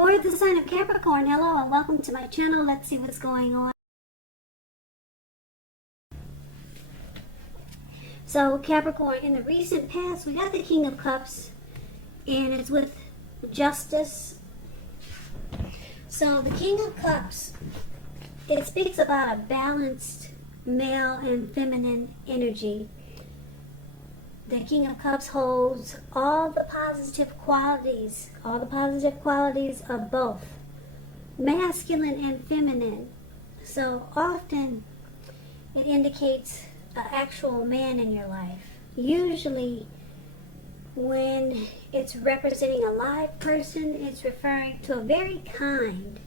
For the sign of Capricorn, hello and welcome to my channel. Let's see what's going on. So Capricorn, in the recent past, we got the King of Cups, and it's with justice. So the King of Cups, it speaks about a balanced male and feminine energy. The King of Cups holds all the positive qualities of both masculine and feminine. So often it indicates an actual man in your life. Usually when it's representing a live person, it's referring to a very kind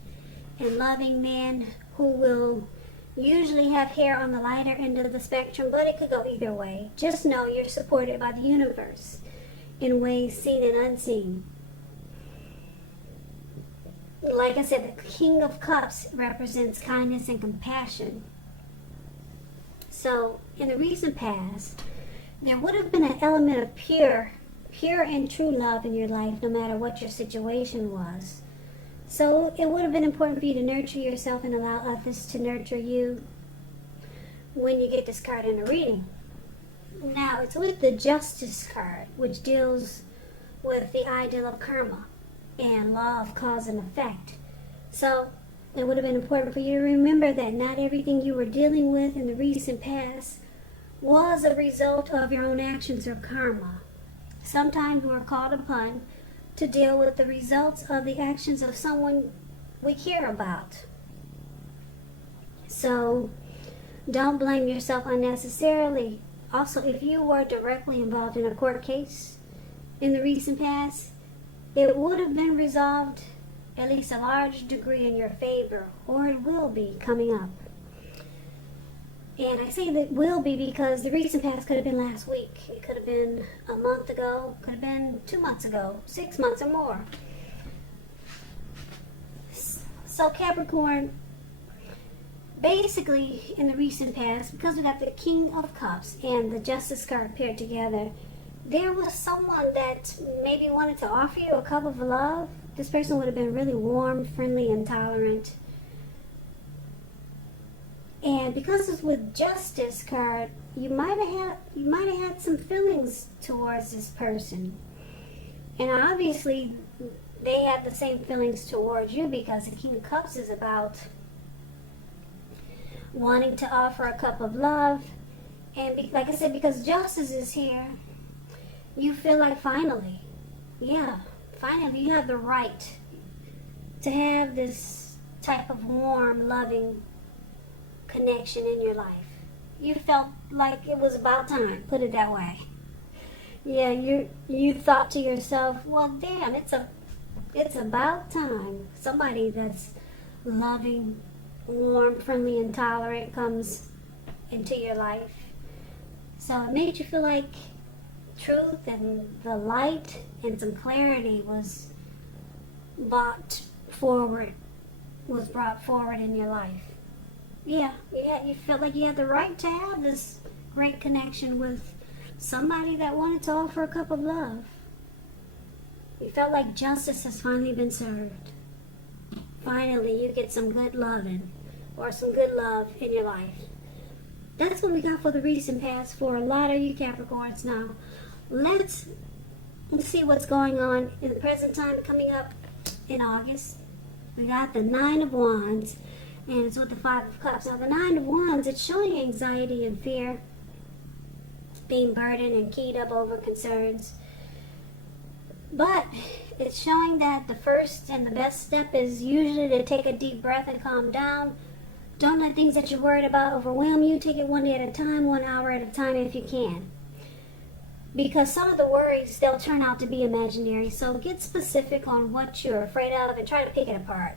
and loving man who will usually have hair on the lighter end of the spectrum, but it could go either way. Just know you're supported by the universe in ways seen and unseen. Like I said, the King of Cups represents kindness and compassion. So in the recent past, there would have been an element of pure and true love in your life, no matter what your situation was. So it would have been important for you to nurture yourself and allow others to nurture you when you get this card in a reading. Now, it's with the Justice card, which deals with the ideal of karma and law of cause and effect. So it would have been important for you to remember that not everything you were dealing with in the recent past was a result of your own actions or karma. Sometimes we're called upon to deal with the results of the actions of someone we care about. So don't blame yourself unnecessarily. Also, if you were directly involved in a court case in the recent past, it would have been resolved at least a large degree in your favor, or it will be coming up. And I say that will be because the recent past could have been last week. It could have been a month ago. Could have been 2 months ago, 6 months or more. So Capricorn, basically in the recent past, because we got the King of Cups and the Justice card paired together, there was someone that maybe wanted to offer you a cup of love. This person would have been really warm, friendly, and tolerant. And because it's with Justice card, you might have had some feelings towards this person. And obviously they have the same feelings towards you, because the King of Cups is about wanting to offer a cup of love. And like I said, because Justice is here, you feel like finally you have the right to have this type of warm, loving connection in your life. You felt like it was about time, put it that way. Yeah, you thought to yourself, well, damn, it's about time somebody that's loving, warm, friendly, and tolerant comes into your life. So it made you feel like truth and the light and some clarity was brought forward in your life. Yeah, you felt like you had the right to have this great connection with somebody that wanted to offer a cup of love. You felt like justice has finally been served. Finally, you get some good loving or some good love in your life. That's what we got for the recent past for a lot of you Capricorns. Now, let's see what's going on in the present time coming up in August. We got the Nine of Wands, and it's with the Five of Cups. Now, the Nine of Wands, it's showing anxiety and fear, being burdened and keyed up over concerns. But it's showing that the first and the best step is usually to take a deep breath and calm down. Don't let things that you're worried about overwhelm you. Take it one day at a time, 1 hour at a time if you can. Because some of the worries, they'll turn out to be imaginary. So get specific on what you're afraid of and try to pick it apart.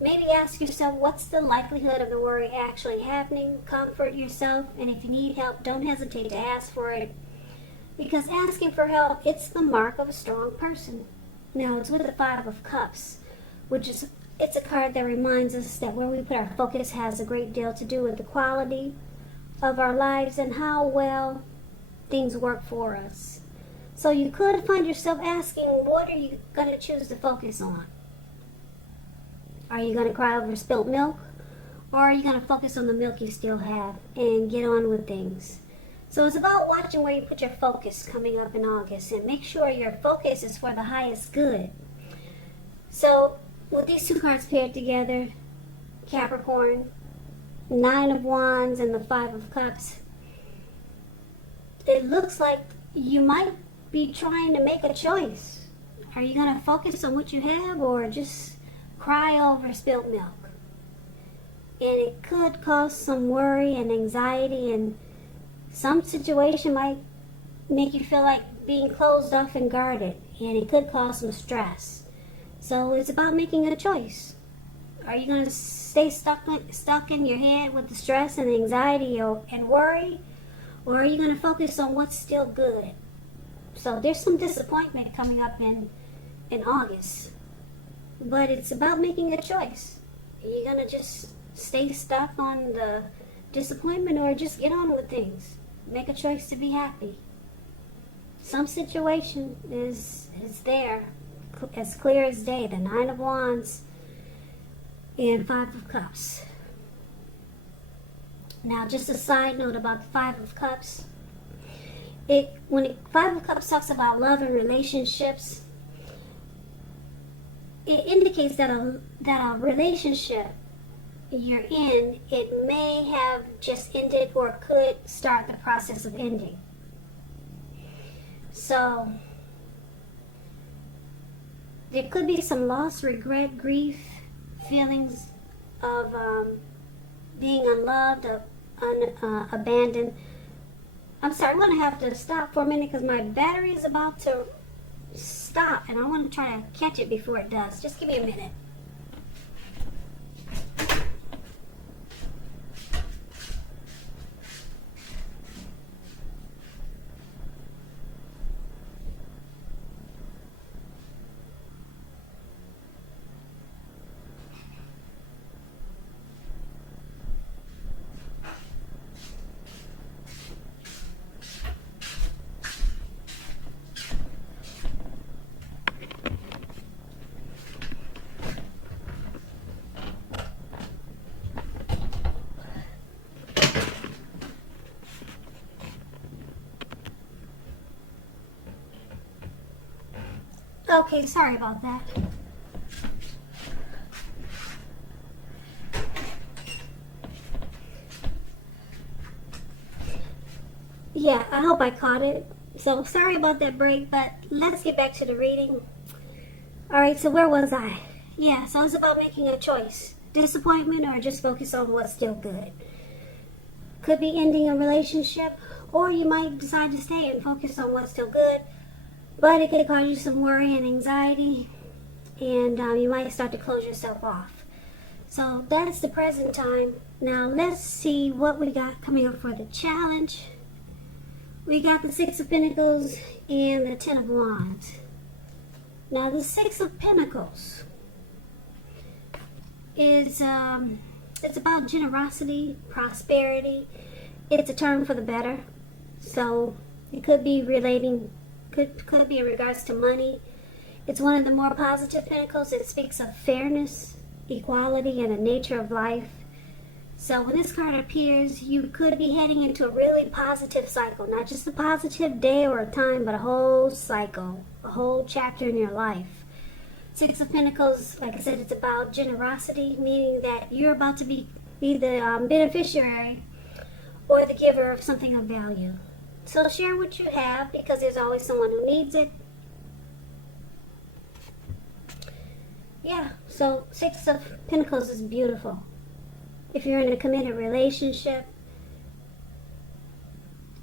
Maybe ask yourself, what's the likelihood of the worry actually happening? Comfort yourself, and if you need help, don't hesitate to ask for it. Because asking for help, it's the mark of a strong person. Now, it's with the Five of Cups, it's a card that reminds us that where we put our focus has a great deal to do with the quality of our lives and how well things work for us. So you could find yourself asking, what are you going to choose to focus on? Are you going to cry over spilt milk? Or are you going to focus on the milk you still have and get on with things? So it's about watching where you put your focus coming up in August, and make sure your focus is for the highest good. So with these two cards paired together, Capricorn, Nine of Wands and the Five of Cups, it looks like you might be trying to make a choice. Are you going to focus on what you have or just cry over spilled milk? And it could cause some worry and anxiety, and some situation might make you feel like being closed off and guarded, and it could cause some stress. So it's about making a choice. Are you going to stay stuck in your head with the stress and anxiety and worry? Or are you going to focus on what's still good? So there's some disappointment coming up in August. But it's about making a choice. Are you going to just stay stuck on the disappointment, or just get on with things? Make a choice to be happy. Some situation is there, as clear as day. The Nine of Wands and Five of Cups. Now, just a side note about the Five of Cups. Five of Cups talks about love and relationships, it indicates that a relationship you're in, it may have just ended or could start the process of ending. So there could be some loss, regret, grief, feelings of being unloved, abandoned. I'm sorry, I'm going to have to stop for a minute because my battery is about to stop, and I want to try to catch it before it does. Just give me a minute. Okay, sorry about that. Yeah, I hope I caught it. So sorry about that break, but let's get back to the reading. Alright, so where was I? Yeah, so it's about making a choice. Disappointment or just focus on what's still good. Could be ending a relationship, or you might decide to stay and focus on what's still good. But it could cause you some worry and anxiety, and you might start to close yourself off. So that's the present time. Now let's see what we got coming up for the challenge. We got the Six of Pentacles and the Ten of Wands. Now the Six of Pentacles is it's about generosity, prosperity. It's a term for the better. So it could be relating. Could be in regards to money. It's one of the more positive pentacles. It speaks of fairness, equality, and the nature of life. So when this card appears, you could be heading into a really positive cycle. Not just a positive day or a time, but a whole cycle, a whole chapter in your life. Six of Pentacles, like I said, it's about generosity, meaning that you're about to be the beneficiary or the giver of something of value. So share what you have, because there's always someone who needs it. Yeah, so Six of Pentacles is beautiful. If you're in a committed relationship,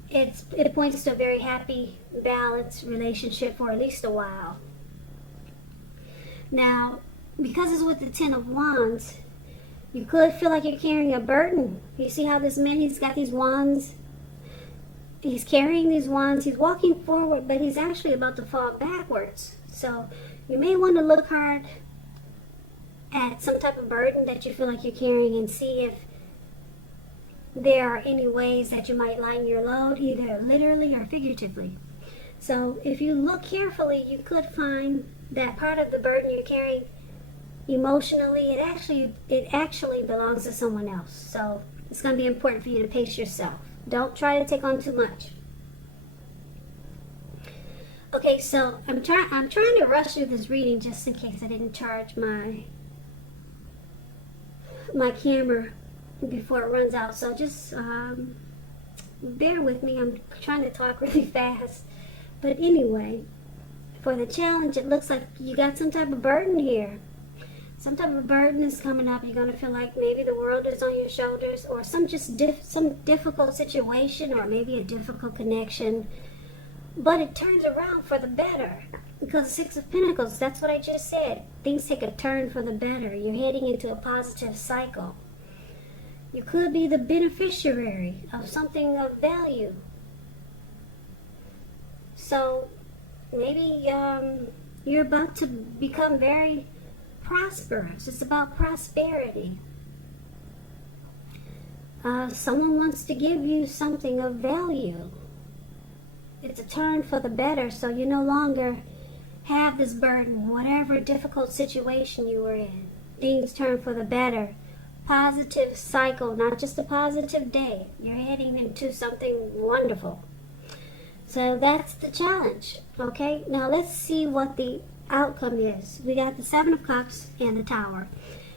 it points to a very happy, balanced relationship for at least a while. Now, because it's with the Ten of Wands, you could feel like you're carrying a burden. You see how this man, he's got these wands. He's carrying these wands. He's walking forward, but he's actually about to fall backwards. So you may want to look hard at some type of burden that you feel like you're carrying and see if there are any ways that you might lighten your load, either literally or figuratively. So if you look carefully, you could find that part of the burden you're carrying emotionally, it actually belongs to someone else. So it's going to be important for you to pace yourself. Don't try to take on too much. Okay, so I'm trying to rush through this reading just in case I didn't charge my camera before it runs out. So just bear with me. I'm trying to talk really fast. But anyway, for the challenge, it looks like you got some type of burden here. Some type of burden is coming up. You're going to feel like maybe the world is on your shoulders, or some difficult situation, or maybe a difficult connection. But it turns around for the better. Because Six of Pentacles, that's what I just said. Things take a turn for the better. You're heading into a positive cycle. You could be the beneficiary of something of value. So maybe you're about to become very prosperous. It's about prosperity. Someone wants to give you something of value. It's a turn for the better, so you no longer have this burden. Whatever difficult situation you were in, things turn for the better. Positive cycle, not just a positive day. You're heading into something wonderful. So that's the challenge. Okay, now let's see what the outcome is. We got the Seven of Cups and the Tower.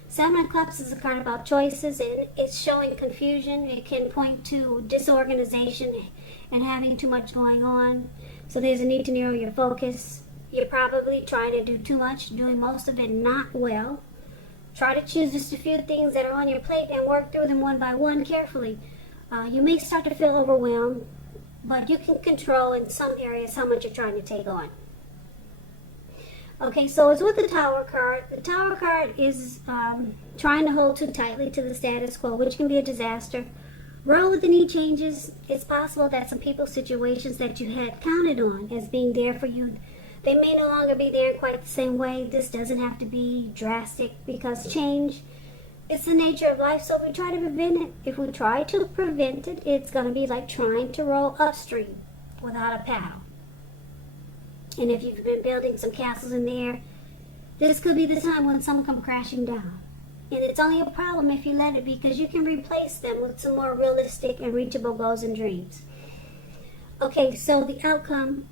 Seven of Cups is a card about choices, and it's showing confusion. It can point to disorganization and having too much going on. So there's a need to narrow your focus. You're probably trying to do too much, doing most of it not well. Try to choose just a few things that are on your plate and work through them one by one carefully. You may start to feel overwhelmed, but you can control in some areas how much you're trying to take on. Okay, so it's with the Tower card. The Tower card is trying to hold too tightly to the status quo, which can be a disaster. Roll with any changes. It's possible that some people's situations that you had counted on as being there for you, they may no longer be there in quite the same way. This doesn't have to be drastic, because change, it's the nature of life. So if we try to prevent it, it's going to be like trying to row upstream without a paddle. And if you've been building some castles in the air, this could be the time when some come crashing down. And it's only a problem if you let it be, because you can replace them with some more realistic and reachable goals and dreams. Okay, so the outcome,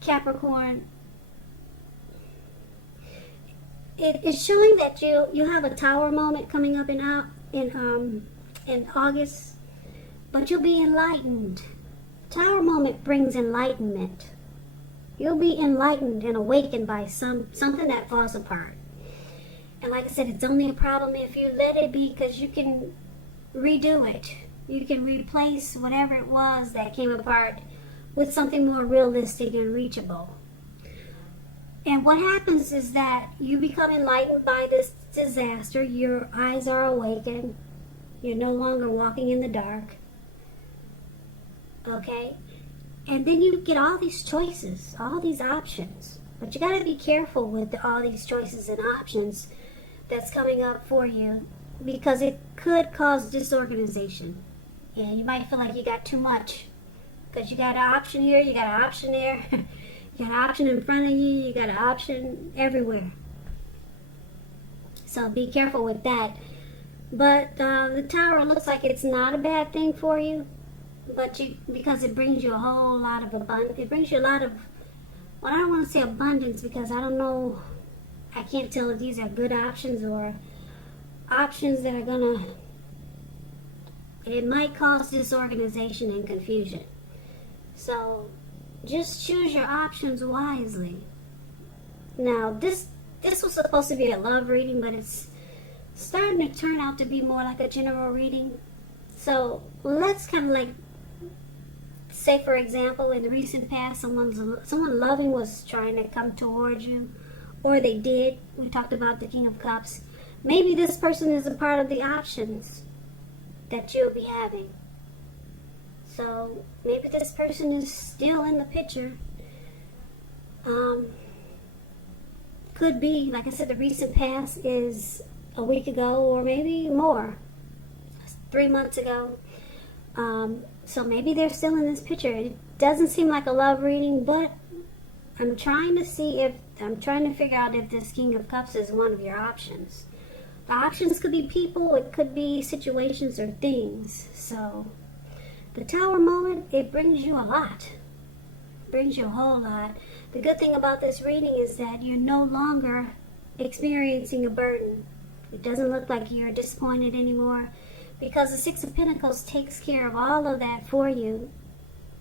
Capricorn, it is showing that you have a Tower moment coming up in August, but you'll be enlightened. Tower moment brings enlightenment. You'll be enlightened and awakened by something that falls apart. And like I said, it's only a problem if you let it be, because you can redo it. You can replace whatever it was that came apart with something more realistic and reachable. And what happens is that you become enlightened by this disaster. Your eyes are awakened. You're no longer walking in the dark. Okay? And then you get all these choices, all these options. But you got to be careful with all these choices and options that's coming up for you, because it could cause disorganization. And you might feel like you got too much, because you got an option here, you got an option there, you got an option in front of you, you got an option everywhere. So be careful with that. But the Tower looks like it's not a bad thing for you, but because it brings you a whole lot of abundance. It brings you a lot of, well, I don't want to say abundance, because I don't know, I can't tell if these are good options or options that are gonna, it might cause disorganization and confusion. So just choose your options wisely. Now this was supposed to be a love reading, but it's starting to turn out to be more like a general reading. So let's kind of like say, for example, in the recent past, someone loving was trying to come towards you, or they did. We talked about the King of Cups. Maybe this person is a part of the options that you'll be having. So maybe this person is still in the picture. Could be, like I said, the recent past is a week ago, or maybe more, 3 months ago. So maybe they're still in this picture. It doesn't seem like a love reading, but I'm trying to see if I'm trying to figure out if this King of Cups is one of your options. The options could be people, it could be situations or things. So the Tower moment, it brings you a lot. It brings you a whole lot. The good thing about this reading is that you're no longer experiencing a burden. It doesn't look like you're disappointed anymore, because the Six of Pentacles takes care of all of that for you.